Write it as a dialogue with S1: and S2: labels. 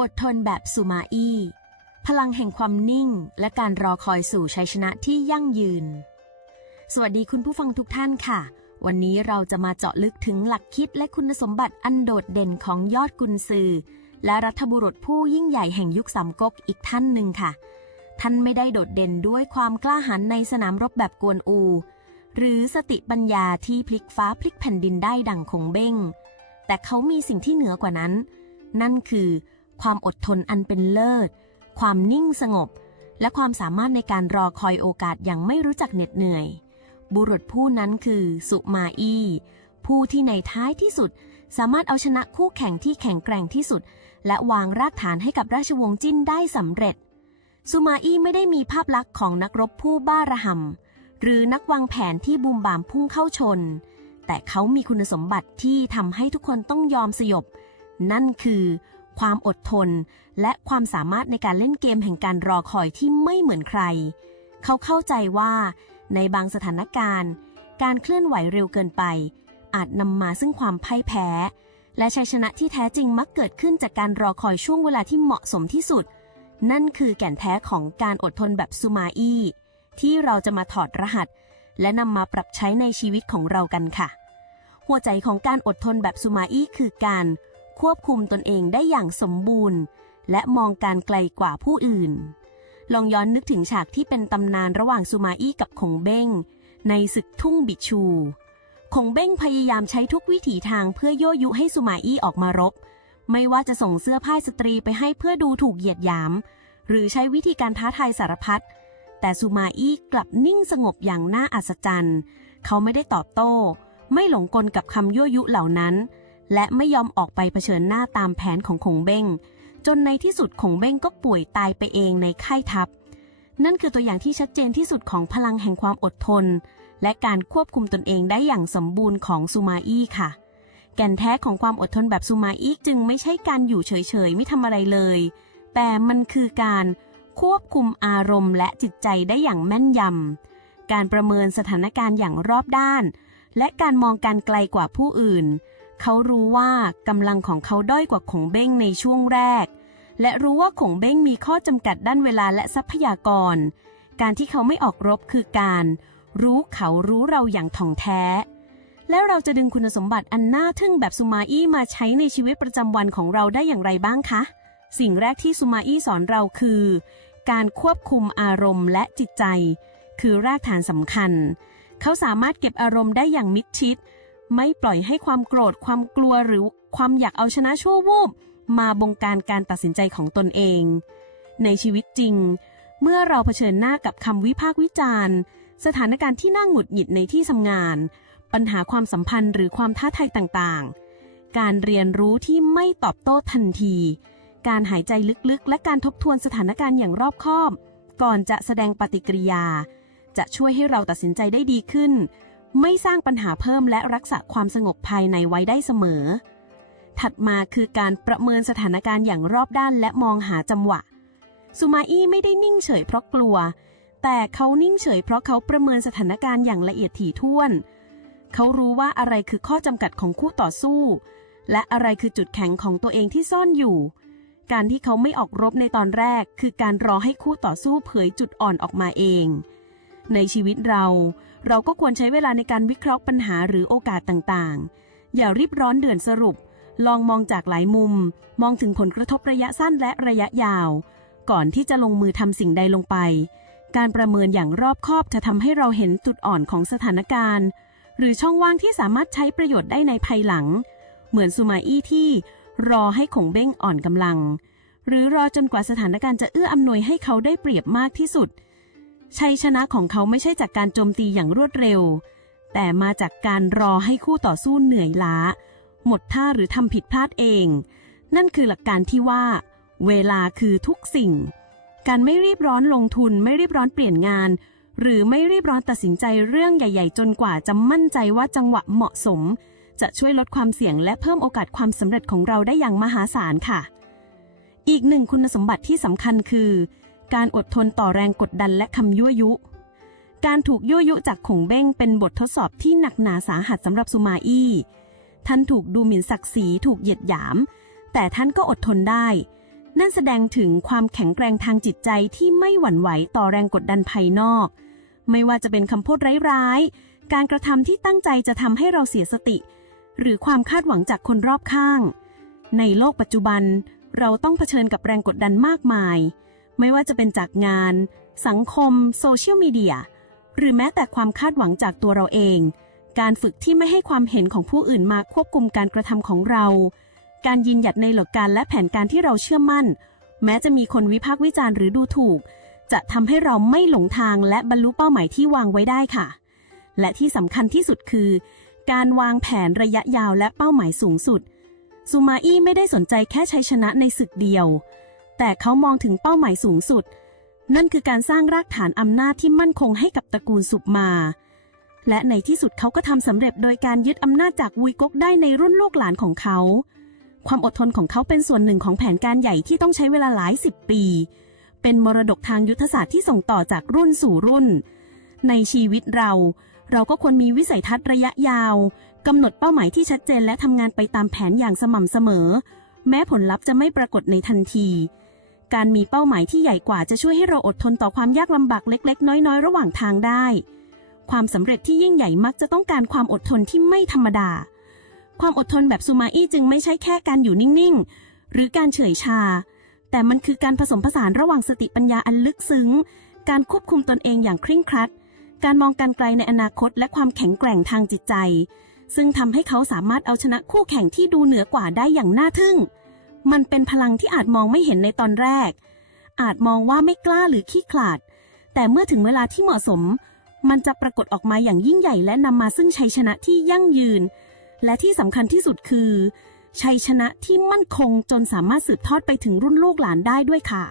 S1: อดทนแบบสุมาอี้ พลังแห่งความนิ่งและการรอคอยสู่ชัยชนะที่ยั่งยืน สวัสดีคุณผู้ฟังทุกท่านค่ะ วันนี้เราจะมาเจาะลึกถึงหลักคิดและคุณสมบัติอันโดดเด่นของยอดกุนซือ และรัฐบุรุษผู้ยิ่งใหญ่แห่งยุคสามก๊กอีกท่านหนึ่งค่ะ ท่านไม่ได้โดดเด่นด้วยความกล้าหาญในสนามรบแบบกวนอู หรือสติปัญญาที่พลิกฟ้าพลิกแผ่นดินได้ดังคงเบ้ง แต่เขามีสิ่งที่เหนือกว่านั้น นั่นคือ ความอดทนอันเป็นเลิศ ความนิ่งสงบ และความสามารถในการรอคอยโอกาสอย่างไม่รู้จักเหน็ดเหนื่อย บุรุษผู้นั้นคือสุมาอี้ผู้ที่ในท้ายที่สุดสามารถเอาชนะคู่แข่งที่แข็งแกร่งที่สุด และวางรากฐานให้กับราชวงศ์จิ้นได้สำเร็จ สุมาอี้ไม่ได้มีภาพลักษณ์ของนักรบผู้บ้าระห่ำหรือนักวางแผนที่บูมบามพุ่งเข้าชน แต่เขามีคุณสมบัติที่ทำให้ทุกคนต้องยอมสยบ นั่นคือ ความอดทน และความสามารถในการเล่นเกมแห่งการรอคอยที่ไม่เหมือนใคร เขาเข้าใจว่า ในบางสถานการณ์ การเคลื่อนไหวเร็วเกินไป อาจนำมาซึ่งความพ่ายแพ้ และชัยชนะที่แท้จริงมักเกิดขึ้นจากการรอคอยช่วงเวลาที่เหมาะสมที่สุด นั่นคือแก่นแท้ของการอดทนแบบซูมาอี้ที่เราจะมาถอดรหัส และนำมาปรับใช้ในชีวิตของเรากันค่ะ หัวใจของการอดทนแบบซูมาอี้คือการ ควบคุมตนเองได้อย่างสมบูรณ์ และมองการไกลกว่าผู้อื่น ลองย้อนนึกถึงฉากที่เป็นตำนานระหว่างซูมาอี้กับคงเบ้ง ในศึกทุ่งบิชู คงเบ้งพยายามใช้ทุกวิถีทางเพื่อยั่วยุให้ซูมาอี้ออกมารบ ไม่ว่าจะส่งเสื้อผ้าสตรีไปให้เพื่อดูถูกเหยียดหยาม หรือใช้วิธีการท้าทายสารพัด แต่ซูมาอี้กลับนิ่งสงบอย่างน่าอัศจรรย์ เขาไม่ได้ตอบโต้ ไม่หลงกลกับคำยั่วยุเหล่านั้น และไม่ยอมออกไปเผชิญหน้าตามแผนของคงเบ้ง จนในที่สุดคงเบ้งก็ป่วยตายไปเองในค่ายทัพ นั่นคือตัวอย่างที่ชัดเจนที่สุดของพลังแห่งความอดทน และการควบคุมตนเองได้อย่างสมบูรณ์ของซูมาอี้ค่ะ แก่นแท้ของความอดทนแบบซูมาอี้จึงไม่ใช่การอยู่เฉยๆ ไม่ทำอะไรเลย แต่มันคือการควบคุมอารมณ์และจิตใจได้อย่างแม่นยำ การประเมินสถานการณ์อย่างรอบด้าน และการมองการไกลกว่าผู้อื่น เขารู้ว่ากำลังของเขาด้อยกว่าขงเบ้งในช่วงแรก และรู้ว่าขงเบ้งมีข้อจำกัดด้านเวลาและทรัพยากร การที่เขาไม่ออกรบคือการ รู้เขารู้เราอย่างถ่องแท้ แล้วเราจะดึงคุณสมบัติอันน่าทึ่งแบบซูมาอี้มาใช้ในชีวิตประจำวันของเราได้อย่างไรบ้างคะ สิ่งแรกที่ซูมาอี้สอนเราคือ การควบคุมอารมณ์และจิตใจ คือรากฐานสำคัญ เขาสามารถเก็บอารมณ์ได้อย่างมิดชิด ไม่ปล่อยให้ความโกรธความกลัวหรือความอยากเอาชนะชั่ววูบมาบงการการตัดสินใจของตนเอง ในชีวิตจริง เมื่อเราเผชิญหน้ากับคำวิพากษ์วิจารณ์ สถานการณ์ที่น่าหงุดหงิดในที่ทำงาน ปัญหาความสัมพันธ์หรือความท้าทายต่างๆ การเรียนรู้ที่ไม่ตอบโต้ทันที การหายใจลึกๆ และการทบทวนสถานการณ์อย่างรอบคอบ ก่อนจะแสดงปฏิกิริยา จะช่วยให้เราตัดสินใจได้ดีขึ้น ไม่สร้างปัญหาเพิ่มและรักษาความสงบภายในไว้ได้เสมอ ถัดมาคือการประเมินสถานการณ์อย่างรอบด้านและมองหาจังหวะ ซูมาอี้ไม่ได้นิ่งเฉยเพราะกลัว แต่เขานิ่งเฉยเพราะเขาประเมินสถานการณ์อย่างละเอียดถี่ถ้วน เขารู้ว่าอะไรคือข้อจำกัดของคู่ต่อสู้ และอะไรคือจุดแข็งของตัวเองที่ซ่อนอยู่ การที่เขาไม่ออกรบในตอนแรก คือการรอให้คู่ต่อสู้เผยจุดอ่อนออกมาเอง ในชีวิตเรา เราก็ควรใช้เวลาในการวิเคราะห์ปัญหาหรือโอกาสต่างๆ อย่ารีบร้อนเดือนสรุป ลองมองจากหลายมุม มองถึงผลกระทบระยะสั้นและระยะยาว ก่อนที่จะลงมือทำสิ่งใดลงไป การประเมินอย่างรอบคอบจะทำให้เราเห็นจุดอ่อนของสถานการณ์ หรือช่องว่างที่สามารถใช้ประโยชน์ได้ในภายหลัง เหมือนซูมาอี้ที่รอให้ขงเบ้งอ่อนกำลัง หรือรอจนกว่าสถานการณ์จะเอื้ออำนวยให้เขาได้เปรียบมากที่สุด ชัยชนะของเขาไม่ใช่จากการโจมตีอย่างรวดเร็ว แต่มาจากการรอให้คู่ต่อสู้เหนื่อยล้า หมดท่าหรือทำผิดพลาดเอง นั่นคือหลักการที่ว่า เวลาคือทุกสิ่ง การไม่รีบร้อนลงทุนไม่รีบร้อนเปลี่ยนงาน หรือไม่รีบร้อนตัดสินใจเรื่องใหญ่ ๆ จนกว่าจะมั่นใจว่าจังหวะเหมาะสม จะช่วยลดความเสี่ยงและเพิ่มโอกาสความสำเร็จของเราได้อย่างมหาศาลค่ะ อีกหนึ่งคุณสมบัติที่สำคัญคือ การอดทนต่อแรงกดดันและคำยั่วยุ การถูกยั่วยุจากขงเบ้งเป็นบททดสอบที่หนักหนาสาหัสสำหรับซูมาอี้ ท่านถูกดูหมิ่นศักดิ์ศรีถูกเหยียดหยาม แต่ท่านก็อดทนได้ นั่นแสดงถึงความแข็งแกร่งทางจิตใจที่ไม่หวั่นไหวต่อแรงกดดันภายนอก ไม่ว่าจะเป็นคำพูดร้ายๆ การกระทำที่ตั้งใจจะทำให้เราเสียสติ หรือความคาดหวังจากคนรอบข้าง ในโลกปัจจุบันเราต้องเผชิญกับแรงกดดันมากมาย ไม่ว่าจะเป็นจากงาน สังคม โซเชียลมีเดีย หรือแม้แต่ความคาดหวังจากตัวเราเอง การฝึกที่ไม่ให้ความเห็นของผู้อื่นมาควบคุมการกระทำของเรา การยืนหยัดในหลักการและแผนการที่เราเชื่อมั่น แม้จะมีคนวิพากษ์วิจารณ์หรือดูถูก จะทำให้เราไม่หลงทางและบรรลุเป้าหมายที่วางไว้ได้ค่ะ และที่สำคัญที่สุดคือ การวางแผนระยะยาวและเป้าหมายสูงสุดซูมาอี้ไม่ได้สนใจแค่ชัยชนะในศึกเดียว แต่เขามองถึงเป้าหมายสูงสุด นั่นคือการสร้างรากฐานอำนาจที่มั่นคงให้กับตระกูลสุบมา และในที่สุดเขาก็ทำสำเร็จโดยการยึดอำนาจจากวุยก๊กได้ในรุ่นลูกหลานของเขา ความอดทนของเขาเป็นส่วนหนึ่งของแผนการใหญ่ที่ต้องใช้เวลาหลายสิบปี เป็นมรดกทางยุทธศาสตร์ที่ส่งต่อจากรุ่นสู่รุ่น ในชีวิตเรา เราก็ควรมีวิสัยทัศน์ระยะยาวกำหนดเป้าหมายที่ชัดเจนและทำงานไปตามแผนอย่างสม่ำเสมอ แม้ผลลัพธ์จะไม่ปรากฏในทันที การมีเป้าหมายที่ใหญ่กว่าจะช่วยให้เราอดทนต่อความยากลำบากเล็ก ๆ น้อยๆ ระหว่างทางได้ ความสำเร็จที่ยิ่งใหญ่มักจะต้องการความอดทนที่ไม่ธรรมดา ความอดทนแบบซูมาอี้จึงไม่ใช่แค่การอยู่นิ่งๆ หรือการเฉยชา แต่มันคือการผสมผสานระหว่างสติปัญญาอันลึกซึ้ง การควบคุมตนเองอย่างเคร่งครัด การมองการไกลในอนาคตและความแข็งแกร่งทางจิตใจ ซึ่งทำให้เขาสามารถเอาชนะคู่แข่งที่ดูเหนือกว่าได้อย่างน่าทึ่ง มันเป็นพลังที่อาจมองไม่เห็นในตอนแรก อาจมองว่าไม่กล้าหรือขี้ขลาด แต่เมื่อถึงเวลาที่เหมาะสม มันจะปรากฏออกมาอย่างยิ่งใหญ่และนำมาซึ่งชัยชนะที่ยั่งยืน และที่สำคัญที่สุดคือ ชัยชนะที่มั่นคงจนสามารถสืบทอดไปถึงรุ่นลูกหลานได้ด้วยค่ะ